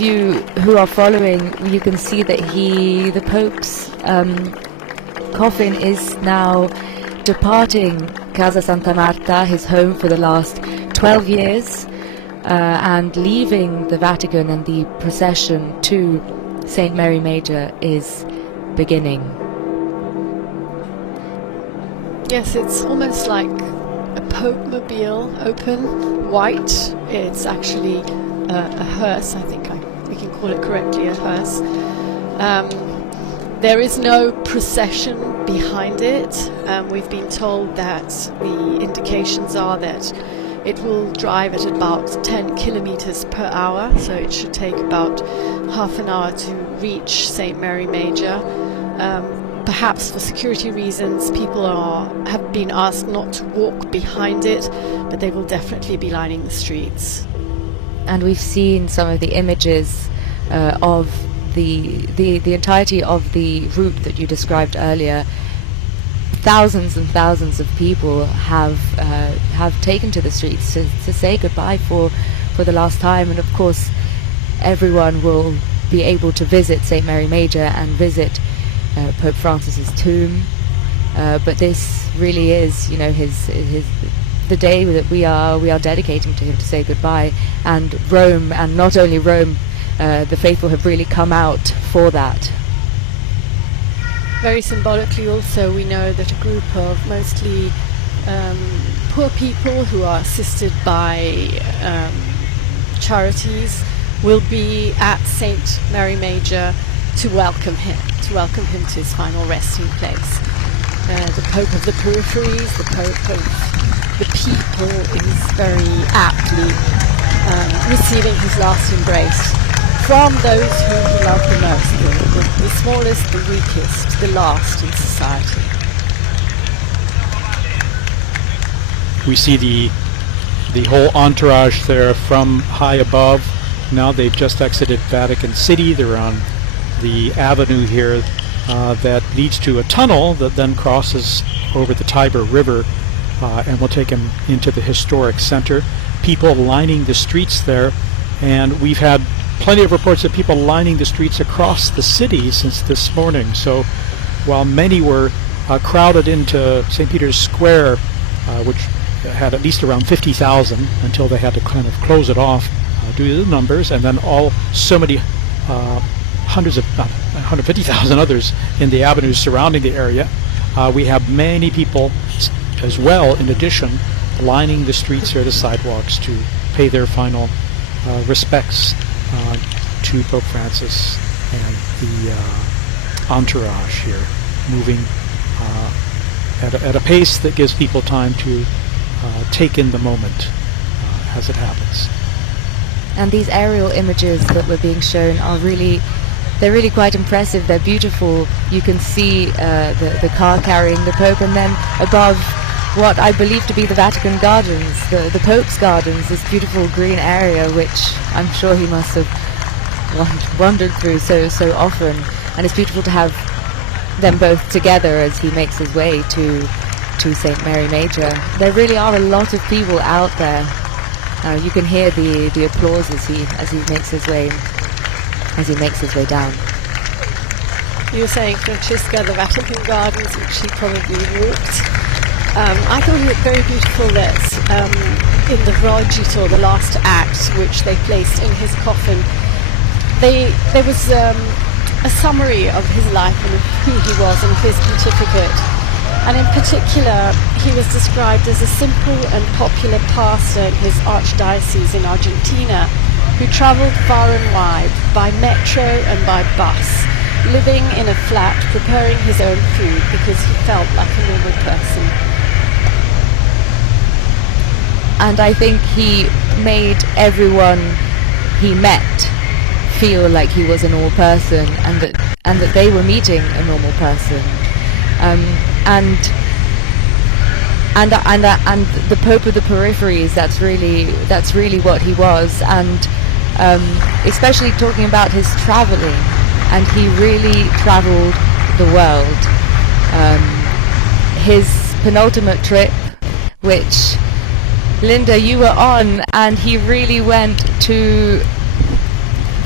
of you who are following, you can see that the Pope's coffin is now departing Casa Santa Marta, his home for the last 12 years, and leaving the Vatican, and the procession to St. Mary Major is beginning. Yes, it's almost like a Pope-mobile, open, white. It's actually a hearse, I think we can call it correctly, a hearse. There is no procession behind it. We've been told that the indications are that it will drive at about 10 kilometers per hour, so it should take about half an hour to reach St. Mary Major. Perhaps for security reasons, people have been asked not to walk behind it, but they will definitely be lining the streets. And we've seen some of the images of the entirety of the route that you described earlier. Thousands and thousands of people have taken to the streets to say goodbye for the last time, and of course everyone will be able to visit St. Mary Major and visit Pope Francis's tomb, but this really is, the day that we are dedicating to him, to say goodbye. And Rome, and not only Rome, the faithful have really come out for that. Very symbolically also, we know that a group of mostly poor people who are assisted by charities will be at St. Mary Major to welcome him to his final resting place. The Pope of the peripheries, the Pope of the people, is very aptly receiving his last embrace from those whom he loved the most, the smallest, the weakest, the last in society. We see the whole entourage there from high above. Now they've just exited Vatican City. They're on the avenue here that leads to a tunnel that then crosses over the Tiber River and will take them into the historic center. People lining the streets there, and we've had plenty of reports of people lining the streets across the city since this morning. So while many were crowded into St. Peter's Square, which had at least around 50,000 until they had to kind of close it off due to the numbers, and then so many hundreds of 150,000 others in the avenues surrounding the area. We have many people as well, in addition, lining the streets here, the sidewalks, to pay their final respects to Pope Francis and the entourage here, moving at a pace that gives people time to take in the moment as it happens. And these aerial images that were being shown are they're really quite impressive. They're beautiful. You can see the car carrying the Pope, and then above what I believe to be the Vatican Gardens, the Pope's Gardens, this beautiful green area which I'm sure he must have wandered through so often. And it's beautiful to have them both together as he makes his way to St. Mary Major. There really are a lot of people out there. You can hear the applause as he makes his way down. You were saying, Francesca, the Vatican Gardens, which he probably walked. I thought it very beautiful that in the Rogito, the last act, which they placed in his coffin, there was a summary of his life and of who he was and his pontificate. And in particular, he was described as a simple and popular pastor in his archdiocese in Argentina, who travelled far and wide by metro and by bus, living in a flat, preparing his own food because he felt like a normal person. And I think he made everyone he met feel like he was a normal person, and that they were meeting a normal person. And the Pope of the peripheries, that's really what he was. And especially talking about his traveling, and he really traveled the world. His penultimate trip, which Linda, you were on, and he really went to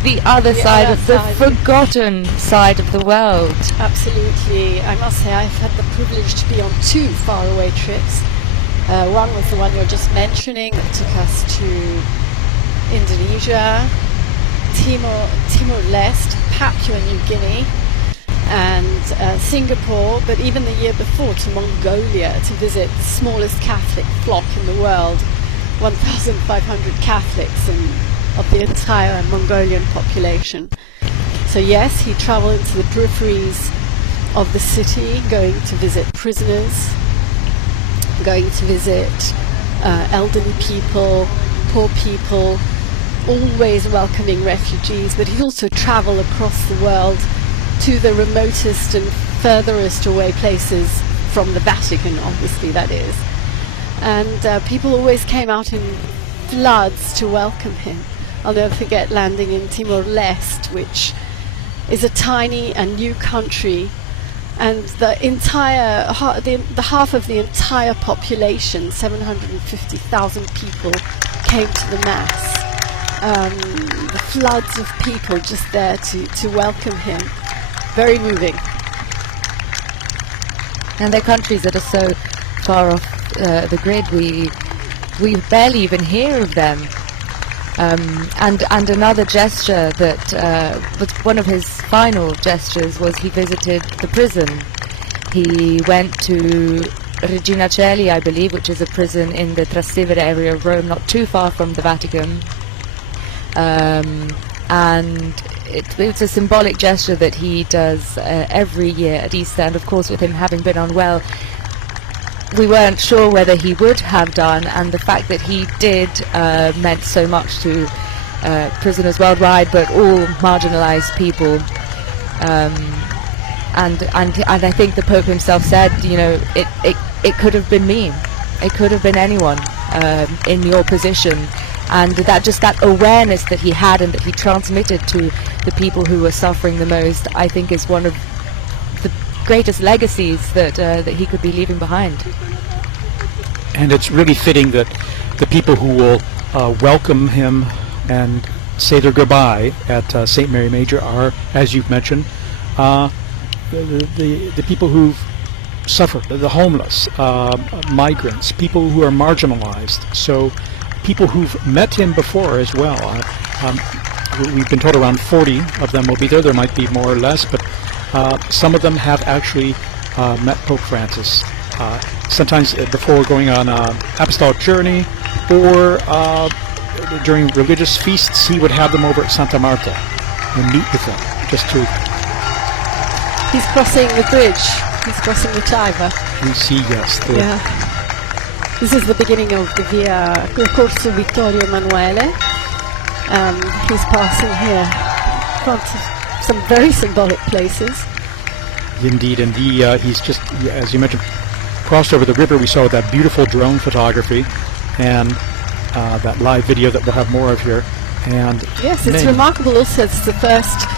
the other The side other of the side. forgotten side of the world. Absolutely. I must say I've had the privilege to be on 2 faraway trips. One was the one you're just mentioning that took us to Indonesia, Timor-Leste, Papua New Guinea, and Singapore, but even the year before to Mongolia to visit the smallest Catholic flock in the world, 1,500 Catholics of the entire Mongolian population. So yes, he travelled into the peripheries of the city, going to visit prisoners, going to visit elderly people, poor people, always welcoming refugees, but he also travelled across the world to the remotest and furthest away places from the Vatican, obviously that is. And people always came out in floods to welcome him. I'll never forget landing in Timor-Leste, which is a tiny and new country, and the entire the half of the entire population, 750,000 people, came to the mass. The floods of people just there to welcome him. Very moving. And they're countries that are so far off the grid, we barely even hear of them. And another gesture that was one of his final gestures was he visited the prison. He went to Regina Coeli, I believe, which is a prison in the Trastevere area of Rome, not too far from the Vatican. And it's a symbolic gesture that he does every year at Easter, and of course with him having been unwell, we weren't sure whether he would have done, and the fact that he did meant so much to prisoners worldwide, but all marginalized people. And I think the Pope himself said, you know, it could have been me, it could have been anyone in your position, and that awareness that he had and that he transmitted to the people who were suffering the most, I think is one of the greatest legacies that he could be leaving behind. And it's really fitting that the people who will welcome him and say their goodbye at St. Mary Major are, as you've mentioned, the people who've suffered, the homeless, migrants, people who are marginalized. So people who've met him before as well. We've been told around 40 of them will be there. There might be more or less, but some of them have actually met Pope Francis. Sometimes before going on an apostolic journey, or during religious feasts, he would have them over at Santa Marta and meet with them, just to... He's crossing the bridge. He's crossing the Tiber. We see, yes. Yeah. This is the beginning of the Via Corso Vittorio Emanuele. He's passing here in front of some very symbolic places. Indeed, and he's just, as you mentioned, crossed over the river. We saw that beautiful drone photography and that live video that we'll have more of here. And yes, it's remarkable also. It's the first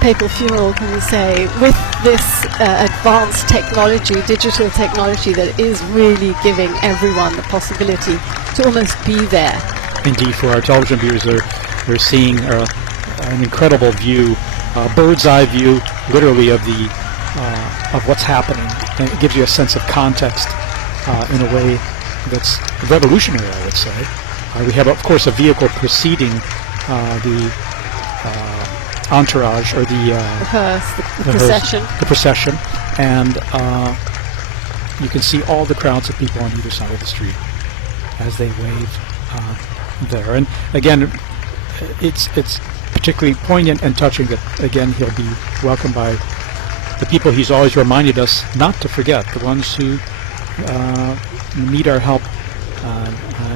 papal funeral, can we say, with this advanced technology, digital technology, that is really giving everyone the possibility to almost be there. Indeed, for our television viewers, they're seeing an incredible view, bird's eye view, literally, of what's happening. And it gives you a sense of context in a way that's revolutionary, I would say. We have, of course, a vehicle preceding the entourage, or the procession. The procession, and you can see all the crowds of people on either side of the street as they wave there. And again, it's particularly poignant and touching that, again, he'll be welcomed by the people he's always reminded us not to forget, the ones who need our help,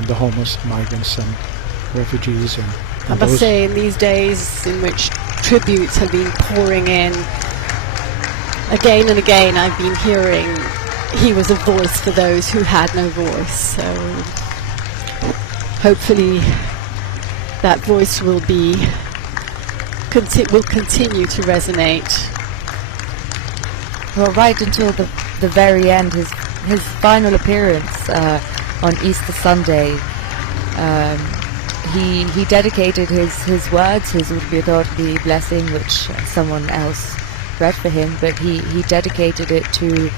the homeless, migrants, and refugees. And I must say, in these days in which tributes have been pouring in, again and again I've been hearing he was a voice for those who had no voice. So hopefully that voice will continue to resonate. Well, right until the very end, his final appearance on Easter Sunday, he dedicated his words, his Urbi et Orbi blessing, which someone else read for him, but he dedicated it to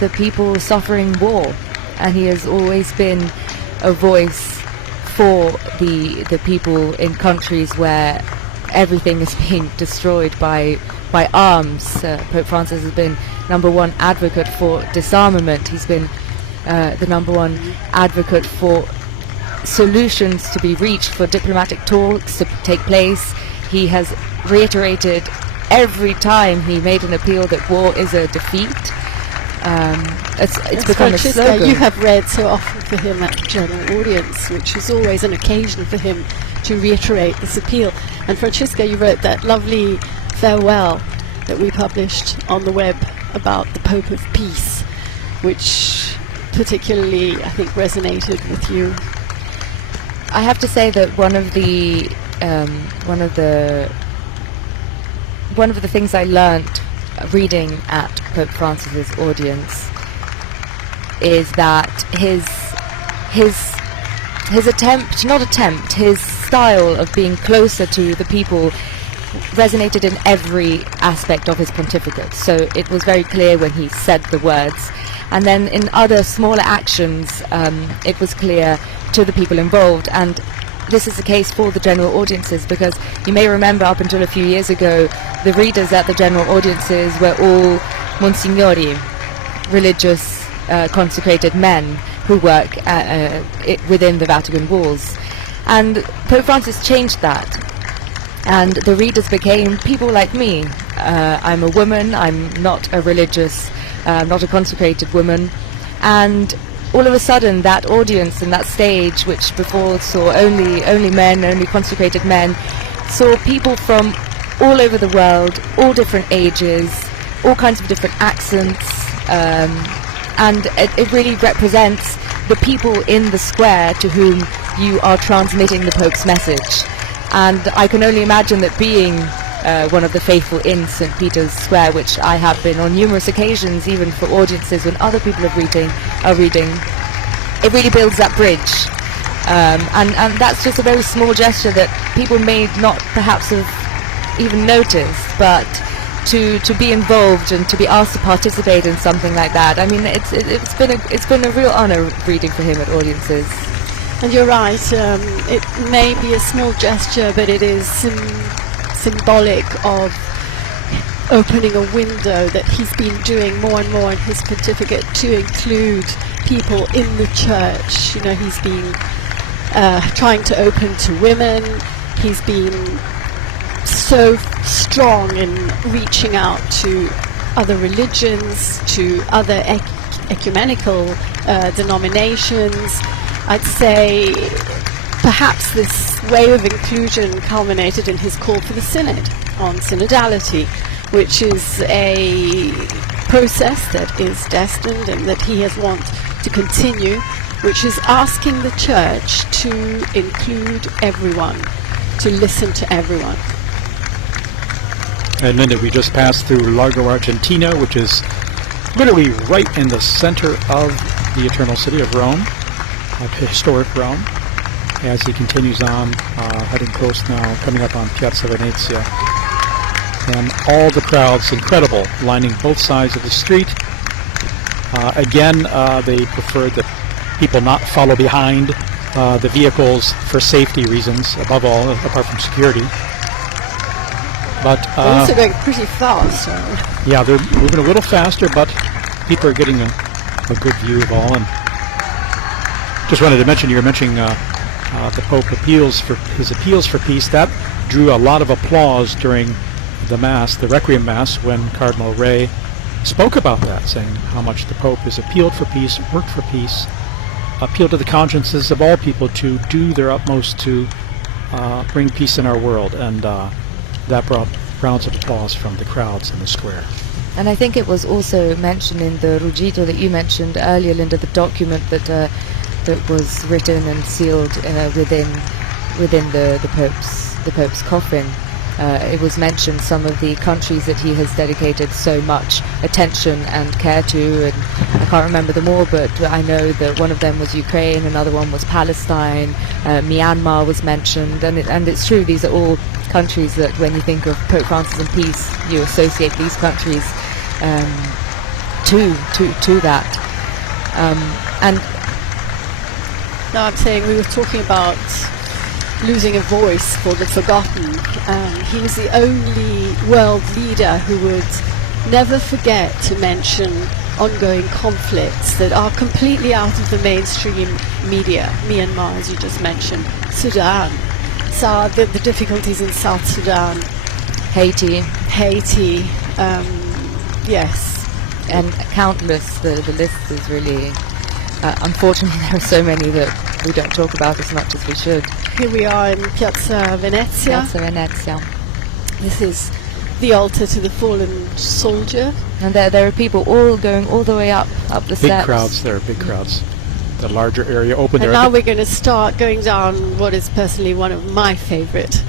the people suffering war, and he has always been a voice for the people in countries where everything is being destroyed by arms. Pope Francis has been number one advocate for disarmament. He's been the number one advocate for solutions to be reached, for diplomatic talks to take place. He has reiterated every time he made an appeal that war is a defeat. It's become a slogan. You have read so often for him at the general audience, which is always an occasion for him to reiterate this appeal. And Francesca, you wrote that lovely farewell that we published on the web about the Pope of Peace, which particularly, I think, resonated with you. I have to say that one of the things I learnt reading at Pope Francis's audience is that his style of being closer to the people resonated in every aspect of his pontificate. So it was very clear when he said the words, and then in other smaller actions it was clear to the people involved. And this is the case for the general audiences, because you may remember up until a few years ago the readers at the general audiences were all Monsignori, religious consecrated men who work within the Vatican walls. And Pope Francis changed that, and the readers became people like me. I'm a woman, I'm not a religious, not a consecrated woman, and all of a sudden that audience and that stage, which before saw only men, only consecrated men, saw people from all over the world, all different ages, all kinds of different accents, and it really represents the people in the square to whom you are transmitting the Pope's message. And I can only imagine that being one of the faithful in St. Peter's Square, which I have been on numerous occasions, even for audiences when other people are reading, it really builds that bridge. And that's just a very small gesture that people may not perhaps have even noticed, but to be involved and to be asked to participate in something like that, I mean, it's been a real honor reading for him at audiences. And you're right, it may be a small gesture, but it is symbolic of opening a window that he's been doing more and more in his pontificate to include people in the church. You know, he's been trying to open to women. He's been so strong in reaching out to other religions, to other ecumenical denominations. I'd say perhaps this way of inclusion culminated in his call for the Synod on synodality, which is a process that is destined and that he has wanted to continue, which is asking the church to include everyone, to listen to everyone. And Linda, we just passed through Largo Argentina, which is literally right in the center of the Eternal City of Rome, of historic Rome, as he continues on, heading close now, coming up on Piazza Venezia. And all the crowds, incredible, lining both sides of the street. Again, they preferred that people not follow behind the vehicles for safety reasons, above all, apart from security. But they're also going pretty fast. Yeah, they're moving a little faster, but people are getting a good view of all. And just wanted to mention, you were mentioning the Pope appeals for peace. That drew a lot of applause during the Mass, the Requiem Mass, when Cardinal Ray spoke about that, saying how much the Pope has appealed for peace, worked for peace, appealed to the consciences of all people to do their utmost to bring peace in our world. And that brought rounds of applause from the crowds in the square. And I think it was also mentioned in the Ruggito that you mentioned earlier, Linda, the document that was written and sealed within the Pope's coffin. it was mentioned some of the countries that he has dedicated so much attention and care to, and I can't remember them all, but I know that one of them was Ukraine, another one was Palestine, Myanmar was mentioned, and it's true, these are all countries that when you think of Pope Francis and peace, you associate these countries to that. And no, I'm saying we were talking about losing a voice for the forgotten. He was the only world leader who would never forget to mention ongoing conflicts that are completely out of the mainstream media. Myanmar, as you just mentioned, Sudan, the difficulties in South Sudan, Haiti, yes, and countless. The list is really unfortunately there are so many that we don't talk about as much as we should. Here we are in Piazza Venezia. This is the altar to the fallen soldier. And there are people all going all the way up the steps. Big crowds there, big crowds. The larger area open there. And now we're going to start going down what is personally one of my favorite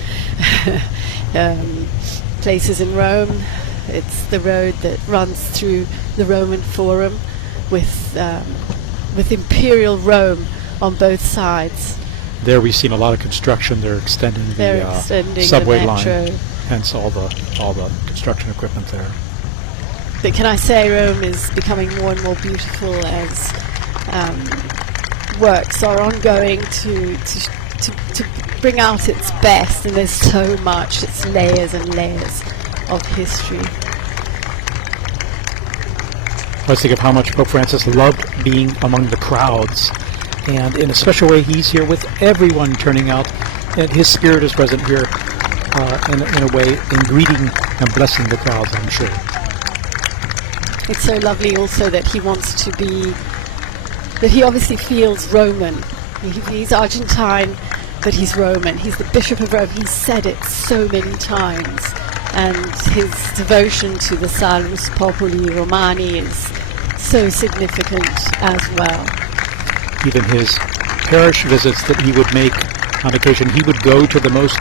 places in Rome. It's the road that runs through the Roman Forum with Imperial Rome on both sides. There we've seen a lot of construction. They're extending the subway line, hence all the construction equipment there. But can I say Rome is becoming more and more beautiful as works are ongoing to bring out its best, and there's so much. It's layers and layers of history. Let's think of how much Pope Francis loved being among the crowds, and in a special way he's here with everyone turning out, and his spirit is present here in a way in greeting and blessing the crowds, I'm sure. It's so lovely also that he wants to be, that he obviously feels Roman. He's Argentine, but he's Roman. He's the Bishop of Rome. He's said it so many times. And his devotion to the Salus Populi Romani is so significant as well. Even his parish visits that he would make on occasion, he would go to the most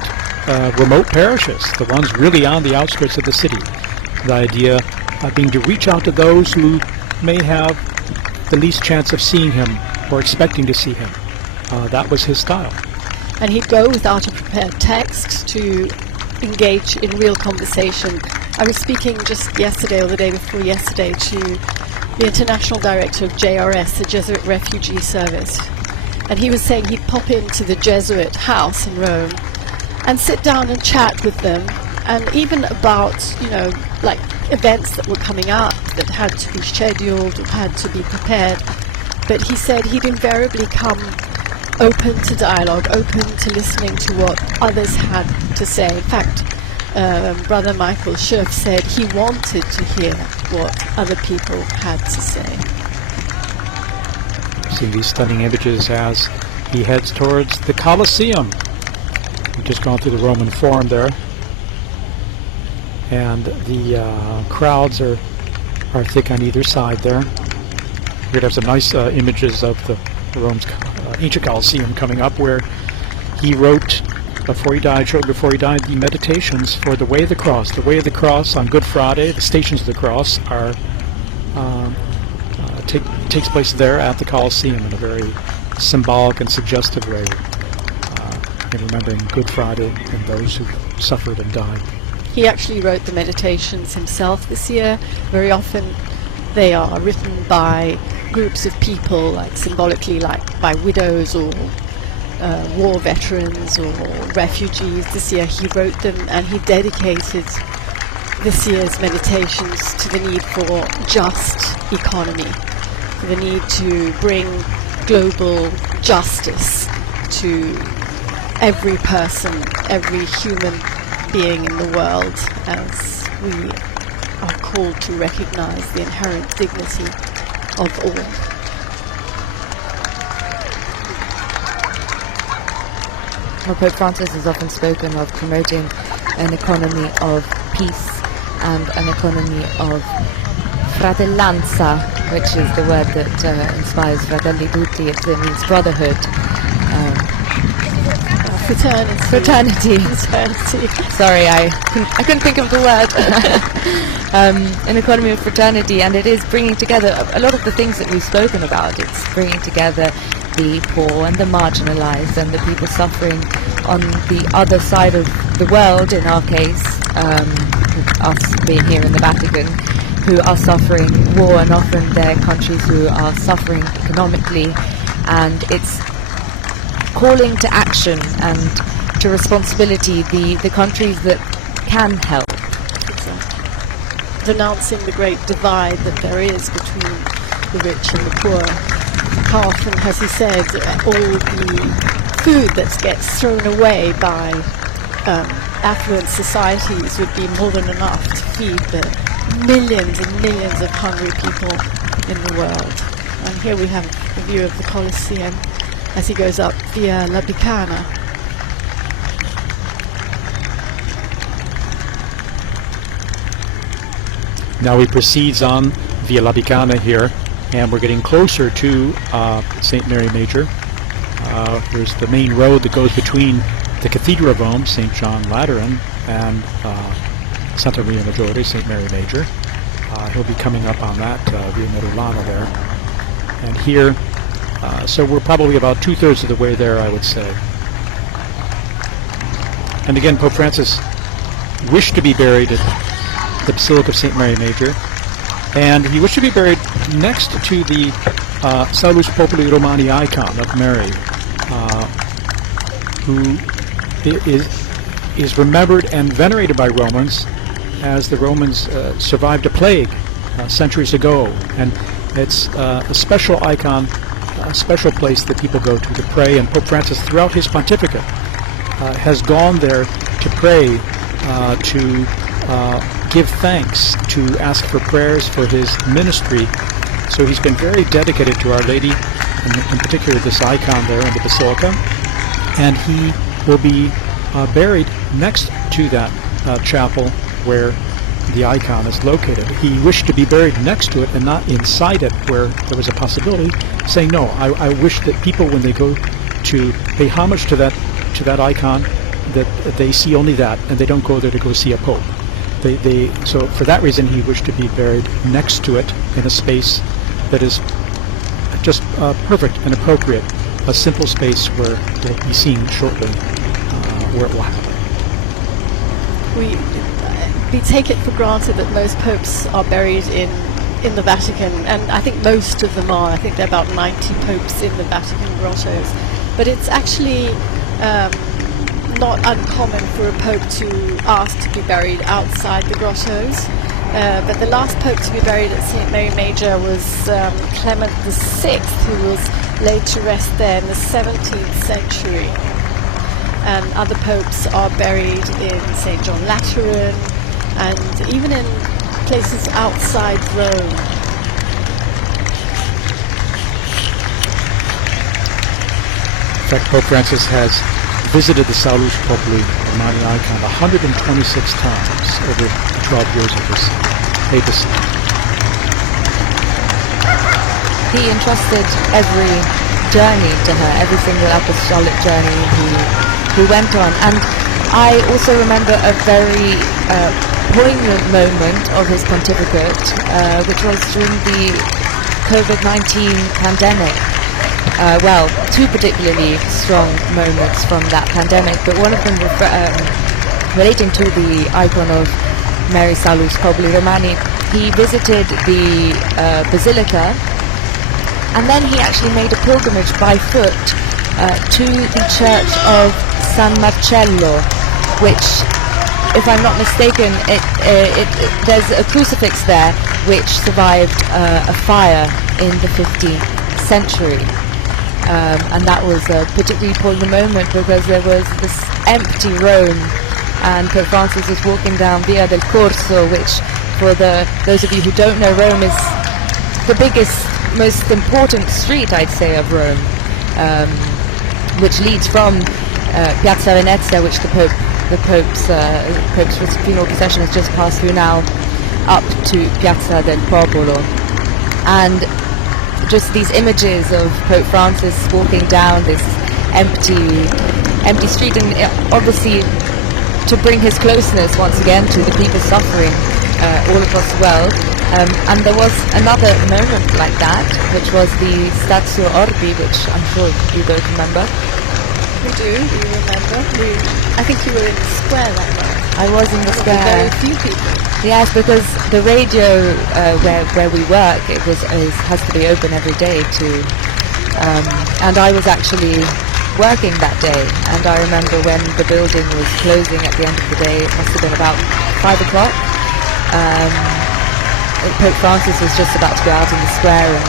remote parishes, the ones really on the outskirts of the city. The idea being to reach out to those who may have the least chance of seeing him or expecting to see him. That was his style. And he'd go without a prepared text to engage in real conversation. I was speaking just yesterday or the day before yesterday to the international director of JRS, the Jesuit Refugee Service, and he was saying he'd pop into the Jesuit house in Rome and sit down and chat with them, and even about, like events that were coming up that had to be scheduled or had to be prepared. But he said he'd invariably come open to dialogue, open to listening to what others had to say. In fact, Brother Michael Schiff said he wanted to hear what other people had to say. See these stunning images as he heads towards the Colosseum. We've just gone through the Roman Forum there, and the crowds are thick on either side there. Here there's some nice images of the Rome's ancient Colosseum coming up, where he wrote shortly before he died, the meditations for the Way of the Cross. The Way of the Cross on Good Friday, the Stations of the Cross are takes place there at the Colosseum in a very symbolic and suggestive way, in remembering Good Friday and those who suffered and died. He actually wrote the meditations himself this year. Very often they are written by groups of people, like symbolically, like by widows or war veterans or refugees. This year he wrote them, and he dedicated this year's meditations to the need for just economy, for the need to bring global justice to every person, every human being in the world, as we are called to recognize the inherent dignity of all. Well, Pope Francis has often spoken of promoting an economy of peace and an economy of fratellanza, which is the word that inspires Fratelli Tutti. It means brotherhood. Fraternity. Fraternity. Sorry, I couldn't think of the word. An economy of fraternity, and it is bringing together a lot of the things that we've spoken about. It's bringing together the poor and the marginalized and the people suffering on the other side of the world, in our case, us being here in the Vatican, who are suffering war, and often they're countries who are suffering economically, and it's calling to action and to responsibility the countries that can help. Exactly. Denouncing the great divide that there is between the rich and the poor. How often has he said all the food that gets thrown away by affluent societies would be more than enough to feed the millions and millions of hungry people in the world. And here we have a view of the Colosseum as he goes up via La Bicana. Now he proceeds on via La Bicana here, and we're getting closer to St. Mary Major. There's the main road that goes between the Cathedral of Rome, St. John Lateran, and Santa Maria Maggiore, St. Mary Major. He'll be coming up on that via Merulana there. And here, so we're probably about 2/3 of the way there, I would say. And again, Pope Francis wished to be buried at the Basilica of St. Mary Major, and he wished to be buried next to the Salus Populi Romani icon of Mary, who is remembered and venerated by Romans, as the Romans survived a plague centuries ago, and it's a special icon, a special place that people go to pray. And Pope Francis, throughout his pontificate, has gone there to pray, to give thanks, to ask for prayers for his ministry. So he's been very dedicated to Our Lady, and in particular this icon there in the Basilica, and he will be buried next to that chapel where the icon is located. He wished to be buried next to it and not inside it, where there was a possibility, saying, no, I wish that people, when they go to pay homage to that icon, that they see only that, and they don't go there to go see a pope. So for that reason, he wished to be buried next to it in a space that is just perfect and appropriate, a simple space where he'll be seen shortly where it will happen. We take it for granted that most popes are buried in the Vatican, and I think most of them are. I think there are about 90 popes in the Vatican grottos. But it's actually not uncommon for a pope to ask to be buried outside the grottos. But the last pope to be buried at St. Mary Major was Clement VI, who was laid to rest there in the 17th century. And other popes are buried in St. John Lateran, and even in places outside Rome. In fact, Pope Francis has visited the Salus Populi Romani icon 126 times over the 12 years of his papacy. He entrusted every journey to her, every single apostolic journey he went on. And I also remember a very poignant moment of his pontificate, which was during the COVID-19 pandemic. Well, two particularly strong moments from that pandemic, but one of them relating to the icon of Mary Salus Populi Romani. He visited the Basilica, and then he actually made a pilgrimage by foot to the church of San Marcello, which, if I'm not mistaken, there's a crucifix there which survived a fire in the 15th century. And that was a particularly poignant moment because there was this empty Rome, and Pope Francis was walking down Via del Corso, which, for those of you who don't know, Rome is the biggest, most important street, I'd say, of Rome, which leads from Piazza Venezia, which the Pope's funeral procession has just passed through now, up to Piazza del Popolo. And just these images of Pope Francis walking down this empty empty street, and obviously to bring his closeness once again to the people suffering all across the world. And there was another moment like that, which was the Statio Orbi, which I'm sure you both remember. We do, we remember. I think you were in the square that night. I was in the square. Very few people. Yes, because the radio where we work, has to be open every day and I was actually working that day, and I remember when the building was closing at the end of the day, it must have been about 5 o'clock. Pope Francis was just about to go out in the square, and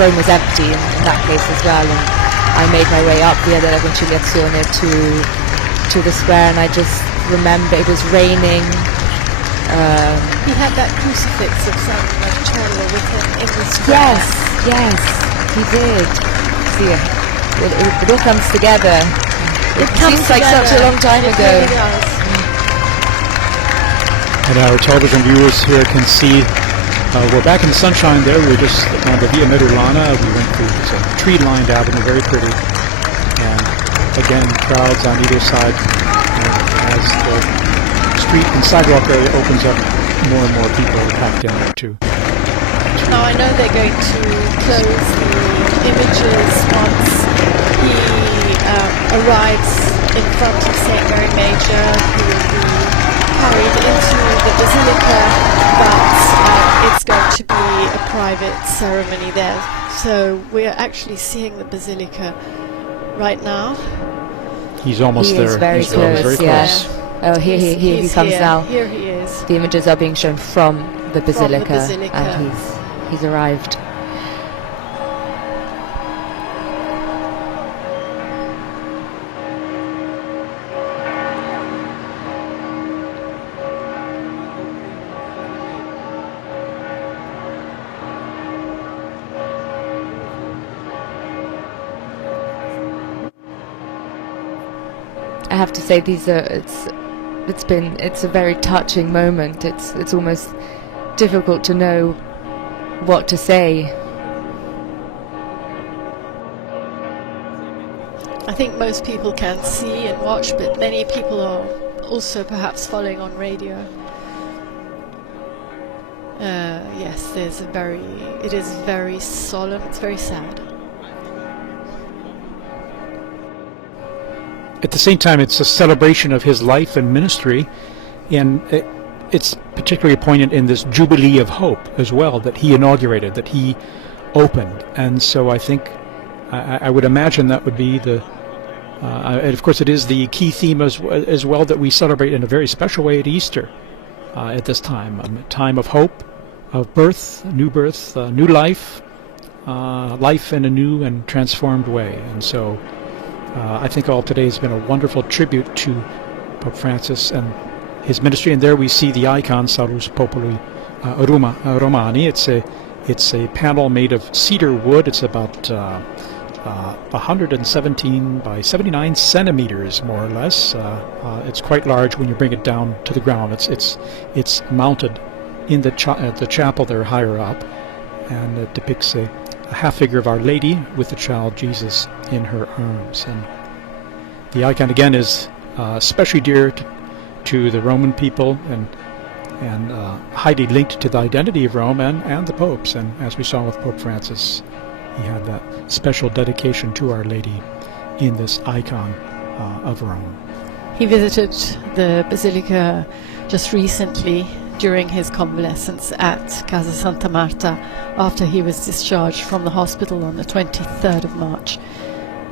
Rome was empty in that case as well, and I made my way up Via della Conciliazione to the square, and I just remember it was raining. He had that crucifix of San Marcello with him in the square. Yes, he did. See, it all comes together. It seems like such a long time ago. It really does. And our television viewers here can see we're back in the sunshine there. We're just on the Via Medulana. We went through this tree-lined avenue, very pretty. And again, crowds on either side. And as the street and sidewalk area opens up, more and more people are packed in there too. Now I know they're going to close the images once he arrives in front of St. Mary Major. He will be carried into the Basilica, but it's going to be a private ceremony there. So we're actually seeing the Basilica right now. He's almost there. He is very close, yes. Oh, here he comes here. now. Here he is. The images are being shown from the Basilica, and he's arrived. I have to say, it's a very touching moment. It's almost difficult to know what to say. I think most people can see and watch, but many people are also perhaps following on radio. Yes, it is very solemn, it's very sad. At the same time, it's a celebration of his life and ministry, and it's particularly poignant in this Jubilee of Hope as well, that he inaugurated, that he opened. And so I think, I would imagine that would be and of course it is the key theme as well that we celebrate in a very special way at Easter at this time, a time of hope, of birth, new life, life in a new and transformed way. And so I think all today has been a wonderful tribute to Pope Francis and his ministry. And there we see the icon Salus Populi Romani. It's a panel made of cedar wood. It's about 117 by 79 centimeters, more or less. It's quite large when you bring it down to the ground. It's mounted in the chapel there higher up, and it depicts a half figure of Our Lady with the child Jesus in her arms. And the icon again is especially dear to the Roman people and highly linked to the identity of Rome and the popes. And as we saw with Pope Francis, he had that special dedication to Our Lady in this icon of Rome. He visited the Basilica just recently during his convalescence at Casa Santa Marta after he was discharged from the hospital on the 23rd of March.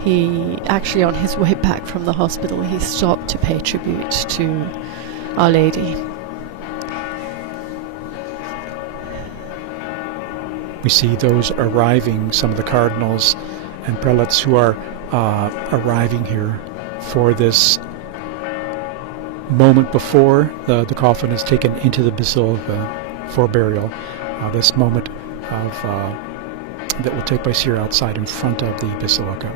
He actually, on his way back from the hospital, he stopped to pay tribute to Our Lady. We see those arriving, some of the cardinals and prelates who are arriving here for this moment before the coffin is taken into the basilica for burial. This moment that will take place here outside in front of the basilica.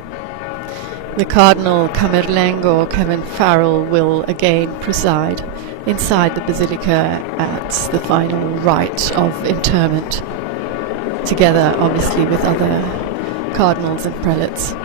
The Cardinal Camerlengo, Kevin Farrell, will again preside inside the basilica at the final rite of interment, together obviously with other cardinals and prelates.